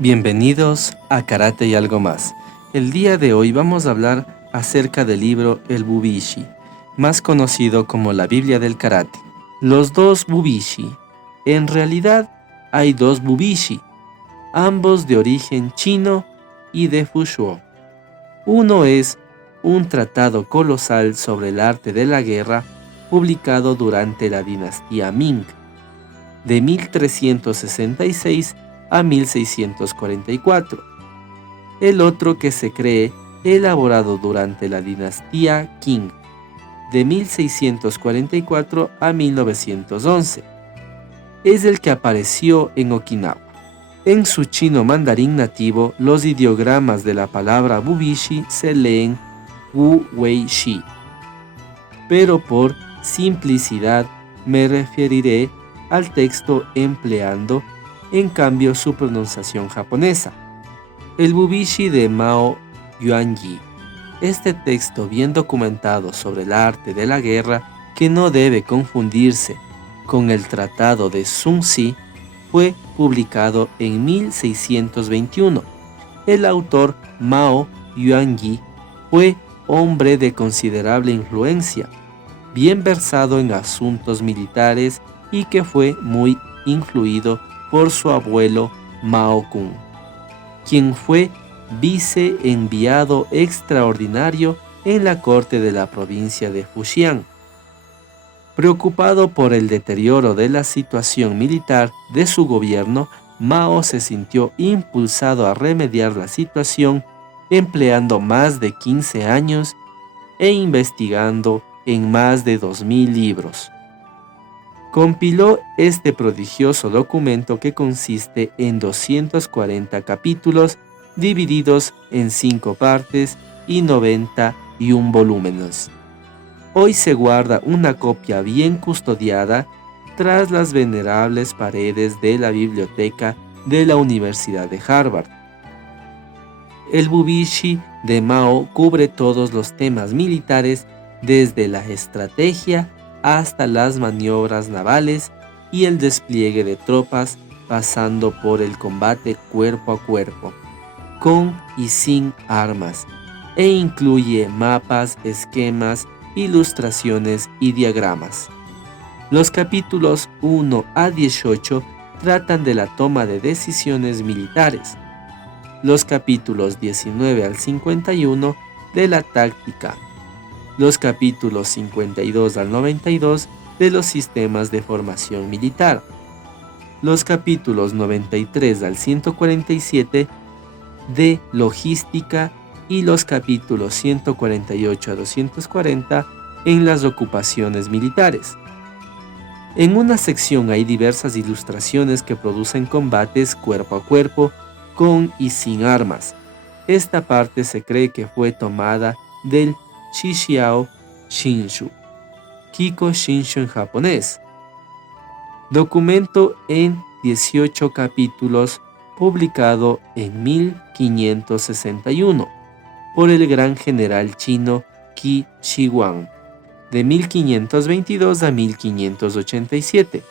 Bienvenidos a Karate y algo más. El día de hoy vamos a hablar acerca del libro El Bubishi, más conocido como la Biblia del Karate. Los dos Bubishi. En realidad hay dos Bubishi, ambos de origen chino y de Fushuo. Uno es un tratado colosal sobre el arte de la guerra publicado durante la dinastía Ming, de 1366 a 1644. El otro que se cree elaborado durante la dinastía Qing, de 1644 a 1911. Es el que apareció en Okinawa. En su chino mandarín nativo, los ideogramas de la palabra Bubishi se leen Wu Wei Shi, pero por simplicidad me referiré al texto empleando en cambio su pronunciación japonesa, el Bubishi de Mao Yuanyi. Este texto bien documentado sobre el arte de la guerra, que no debe confundirse con el Tratado de Sun Zi, fue publicado en 1621. El autor Mao Yuanyi fue hombre de considerable influencia, bien versado en asuntos militares y que fue muy influido por su abuelo Mao Kun, quien fue viceenviado extraordinario en la corte de la provincia de Fujian. Preocupado por el deterioro de la situación militar de su gobierno, Mao se sintió impulsado a remediar la situación empleando más de 15 años e investigando en más de 2000 libros. Compiló este prodigioso documento que consiste en 240 capítulos divididos en 5 partes y 91 volúmenes. Hoy se guarda una copia bien custodiada tras las venerables paredes de la biblioteca de la Universidad de Harvard. El Bubishi de Mao cubre todos los temas militares desde la estrategia hasta las maniobras navales y el despliegue de tropas, pasando por el combate cuerpo a cuerpo, con y sin armas, e incluye mapas, esquemas, ilustraciones y diagramas. Los capítulos 1 a 18 tratan de la toma de decisiones militares, los capítulos 19 al 51 de la táctica, los capítulos 52 al 92 de los sistemas de formación militar, los capítulos 93 al 147 de logística y los capítulos 148 a 240 en las ocupaciones militares. En una sección hay diversas ilustraciones que producen combates cuerpo a cuerpo, con y sin armas. Esta parte se cree que fue tomada del Shixiao Shinshu, Kiko Shinshu en japonés, documento en 18 capítulos publicado en 1561 por el gran general chino Qi Shi-Huang, de 1522 a 1587.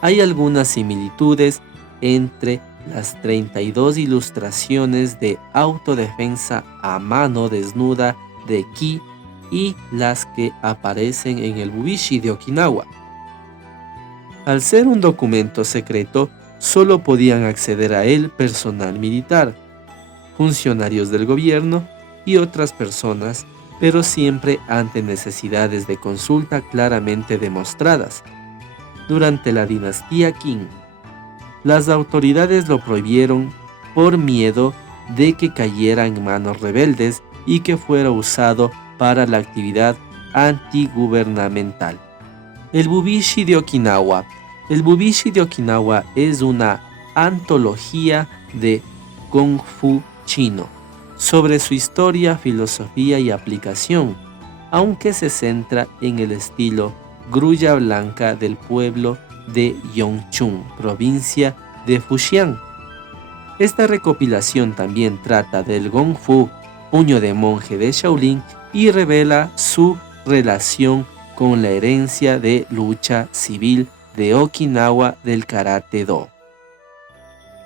Hay algunas similitudes entre las 32 ilustraciones de autodefensa a mano desnuda de Qi y las que aparecen en el Bubishi de Okinawa. Al ser un documento secreto, solo podían acceder a él personal militar, funcionarios del gobierno y otras personas, pero siempre ante necesidades de consulta claramente demostradas. Durante la dinastía Qing, las autoridades lo prohibieron por miedo de que cayera en manos rebeldes y que fuera usado para la actividad antigubernamental. El Bubishi de Okinawa. El Bubishi de Okinawa es una antología de Kung Fu chino sobre su historia, filosofía y aplicación, aunque se centra en el estilo grulla blanca del pueblo de Yongchun, provincia de Fujian. Esta recopilación también trata del Gong Fu, puño de monje de Shaolin, y revela su relación con la herencia de lucha civil de Okinawa del Karate Do.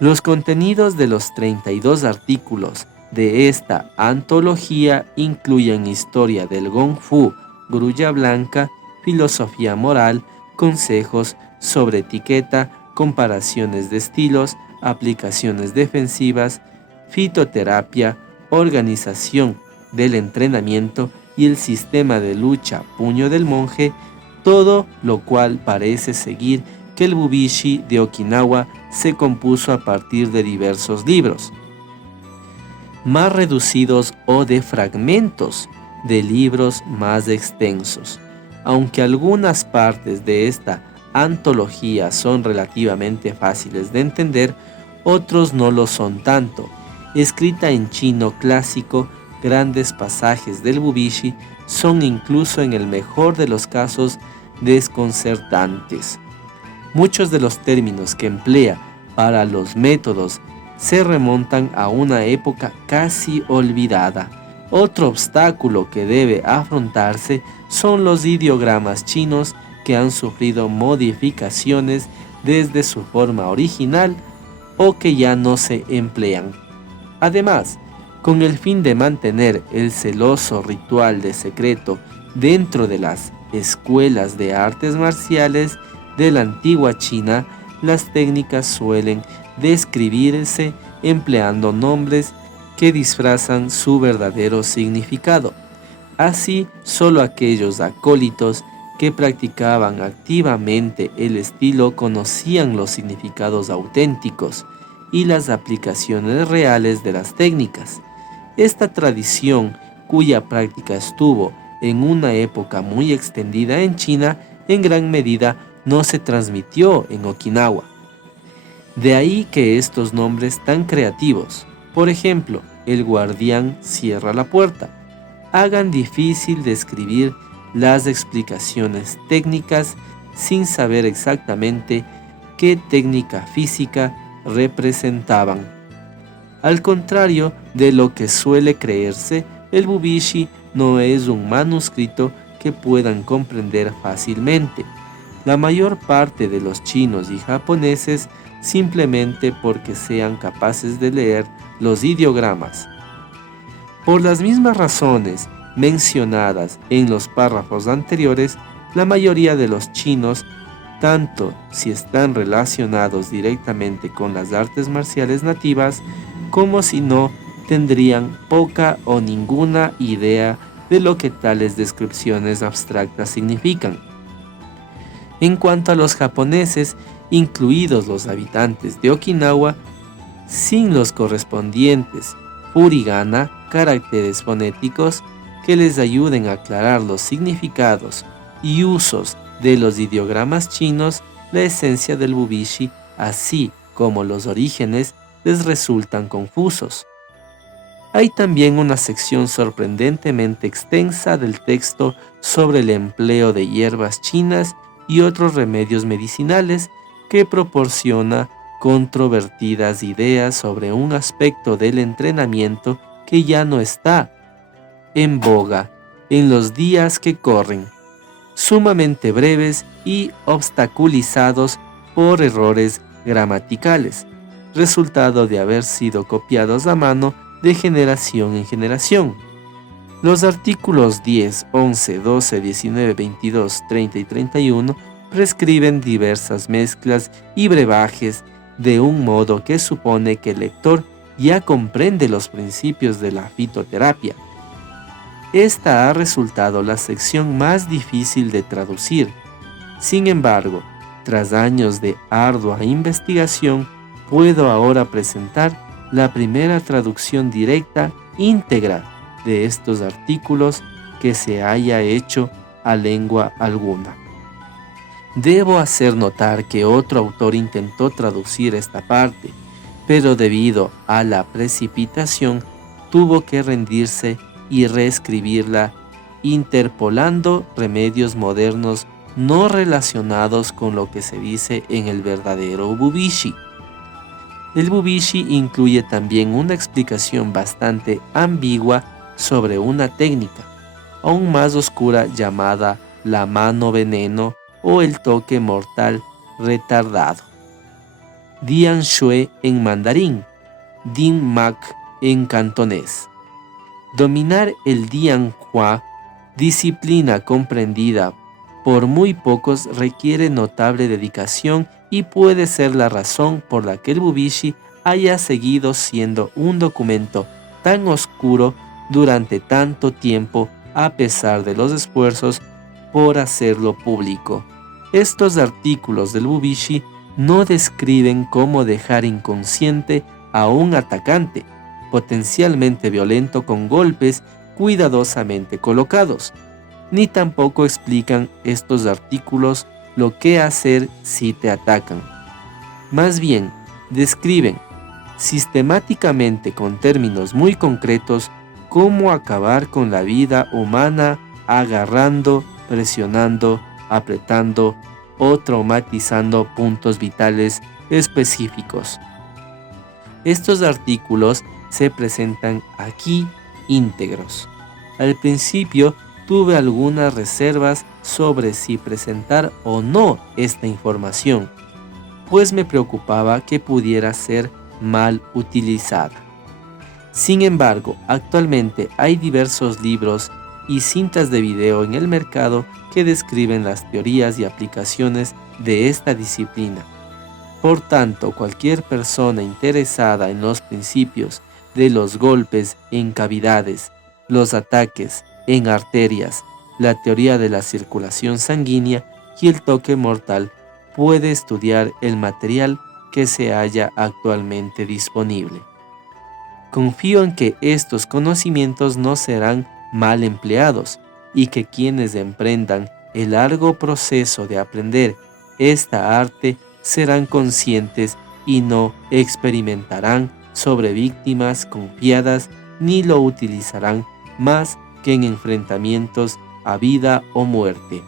Los contenidos de los 32 artículos de esta antología incluyen historia del Gong Fu, grulla blanca, filosofía moral, consejos sobre etiqueta, comparaciones de estilos, aplicaciones defensivas, fitoterapia, organización del entrenamiento y el sistema de lucha puño del monje, todo lo cual parece seguir que el Bubishi de Okinawa se compuso a partir de diversos libros, más reducidos o de fragmentos de libros más extensos. Aunque algunas partes de esta antología son relativamente fáciles de entender, otros no lo son tanto. Escrita en chino clásico, grandes pasajes del Bubishi son incluso en el mejor de los casos desconcertantes. Muchos de los términos que emplea para los métodos se remontan a una época casi olvidada. Otro obstáculo que debe afrontarse son los ideogramas chinos que han sufrido modificaciones desde su forma original o que ya no se emplean. Además, con el fin de mantener el celoso ritual de secreto dentro de las escuelas de artes marciales de la antigua China, las técnicas suelen describirse empleando nombres que disfrazan su verdadero significado. Así, solo aquellos acólitos que practicaban activamente el estilo conocían los significados auténticos y las aplicaciones reales de las técnicas. Esta tradición, cuya práctica estuvo en una época muy extendida en China, en gran medida no se transmitió en Okinawa. De ahí que estos nombres tan creativos, por ejemplo, el guardián cierra la puerta, hagan difícil describir las explicaciones técnicas sin saber exactamente qué técnica física representaban. Al contrario de lo que suele creerse, el Bubishi no es un manuscrito que puedan comprender fácilmente. La mayor parte de los chinos y japoneses, simplemente porque sean capaces de leer los ideogramas. Por las mismas razones mencionadas en los párrafos anteriores, la mayoría de los chinos, tanto si están relacionados directamente con las artes marciales nativas, como si no, tendrían poca o ninguna idea de lo que tales descripciones abstractas significan. En cuanto a los japoneses, incluidos los habitantes de Okinawa, sin los correspondientes furigana, caracteres fonéticos que les ayuden a aclarar los significados y usos de los ideogramas chinos, la esencia del Bubishi, así como los orígenes, les resultan confusos. Hay también una sección sorprendentemente extensa del texto sobre el empleo de hierbas chinas y otros remedios medicinales que proporciona controvertidas ideas sobre un aspecto del entrenamiento que ya no está en boga en los días que corren, sumamente breves y obstaculizados por errores gramaticales, resultado de haber sido copiados a mano de generación en generación. Los artículos 10, 11, 12, 19, 22, 30 y 31 prescriben diversas mezclas y brebajes de un modo que supone que el lector ya comprende los principios de la fitoterapia. Esta ha resultado la sección más difícil de traducir. Sin embargo, tras años de ardua investigación, puedo ahora presentar la primera traducción directa, íntegra, de estos artículos que se haya hecho a lengua alguna. Debo hacer notar que otro autor intentó traducir esta parte, pero debido a la precipitación tuvo que rendirse y reescribirla, interpolando remedios modernos no relacionados con lo que se dice en el verdadero Bubishi. El Bubishi incluye también una explicación bastante ambigua sobre una técnica, aún más oscura, llamada la mano veneno o el toque mortal retardado. Dian Shui en mandarín, Din Mak en cantonés. Dominar el Dian Hua, disciplina comprendida por muy pocos, requiere notable dedicación y puede ser la razón por la que el Bubishi haya seguido siendo un documento tan oscuro durante tanto tiempo a pesar de los esfuerzos por hacerlo público. Estos artículos del Bubishi no describen cómo dejar inconsciente a un atacante potencialmente violento con golpes cuidadosamente colocados, ni tampoco explican estos artículos lo que hacer si te atacan. Más bien, describen sistemáticamente con términos muy concretos cómo acabar con la vida humana agarrando, presionando, apretando o traumatizando puntos vitales específicos. Estos artículos se presentan aquí íntegros. Al principio tuve algunas reservas sobre si presentar o no esta información, pues me preocupaba que pudiera ser mal utilizada. Sin embargo, actualmente hay diversos libros y cintas de video en el mercado que describen las teorías y aplicaciones de esta disciplina. Por tanto, cualquier persona interesada en los principios de los golpes en cavidades, los ataques en arterias, la teoría de la circulación sanguínea y el toque mortal puede estudiar el material que se halla actualmente disponible. Confío en que estos conocimientos no serán mal empleados y que quienes emprendan el largo proceso de aprender esta arte serán conscientes y no experimentarán sobre víctimas confiadas ni lo utilizarán más que en enfrentamientos a vida o muerte.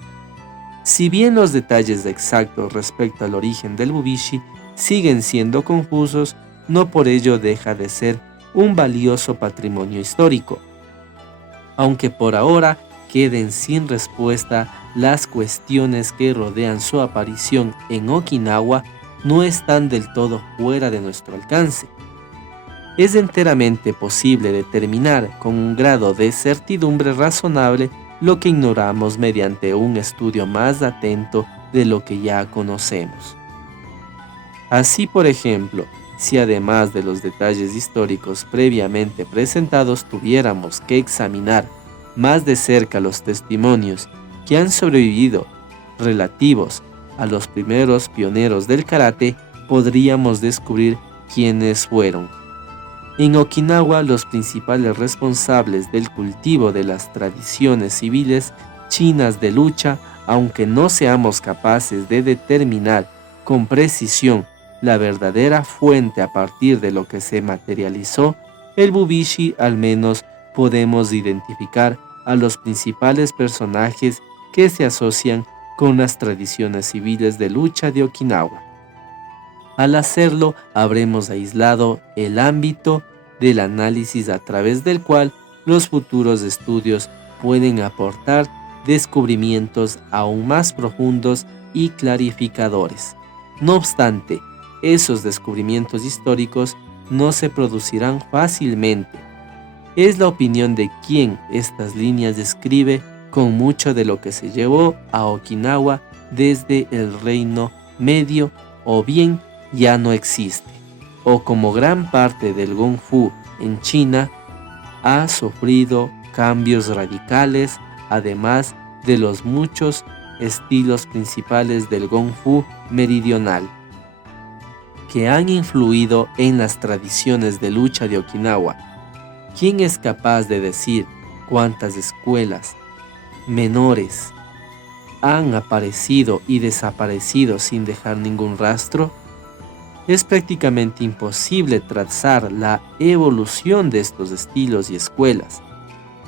Si bien los detalles exactos respecto al origen del Bubishi siguen siendo confusos, no por ello deja de ser un valioso patrimonio histórico. Aunque por ahora queden sin respuesta las cuestiones que rodean su aparición en Okinawa, no están del todo fuera de nuestro alcance. Es enteramente posible determinar con un grado de certidumbre razonable lo que ignoramos mediante un estudio más atento de lo que ya conocemos. Así, por ejemplo, si además de los detalles históricos previamente presentados tuviéramos que examinar más de cerca los testimonios que han sobrevivido relativos a los primeros pioneros del karate, podríamos descubrir quiénes fueron. En Okinawa, los principales responsables del cultivo de las tradiciones civiles chinas de lucha, aunque no seamos capaces de determinar con precisión la verdadera fuente a partir de lo que se materializó, el Bubishi al menos podemos identificar a los principales personajes que se asocian con las tradiciones civiles de lucha de Okinawa. Al hacerlo, habremos aislado el ámbito del análisis a través del cual los futuros estudios pueden aportar descubrimientos aún más profundos y clarificadores. No obstante, esos descubrimientos históricos no se producirán fácilmente. Es la opinión de quien estas líneas describe con mucho de lo que se llevó a Okinawa desde el Reino Medio, o bien ya no existe, o como gran parte del Kung Fu en China, ha sufrido cambios radicales, además de los muchos estilos principales del Kung Fu meridional, que han influido en las tradiciones de lucha de Okinawa. ¿Quién es capaz de decir cuántas escuelas menores han aparecido y desaparecido sin dejar ningún rastro? Es prácticamente imposible trazar la evolución de estos estilos y escuelas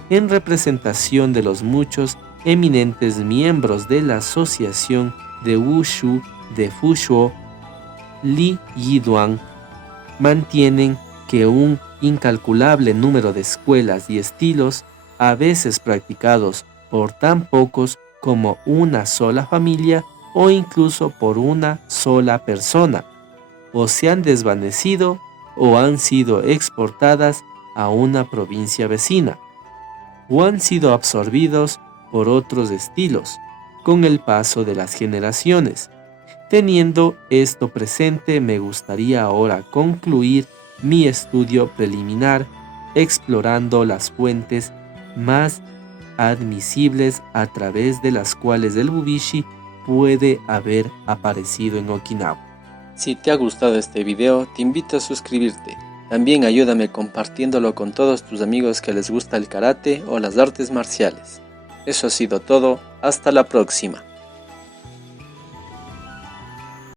en representación de los muchos eminentes miembros de la Asociación de Wushu de Fushuo. Li Yiduan mantienen que un incalculable número de escuelas y estilos, a veces practicados por tan pocos como una sola familia o incluso por una sola persona, o se han desvanecido o han sido exportadas a una provincia vecina, o han sido absorbidos por otros estilos con el paso de las generaciones. Teniendo esto presente, me gustaría ahora concluir mi estudio preliminar explorando las fuentes más admisibles a través de las cuales el Bubishi puede haber aparecido en Okinawa. Si te ha gustado este video, te invito a suscribirte. También ayúdame compartiéndolo con todos tus amigos que les gusta el karate o las artes marciales. Eso ha sido todo, hasta la próxima.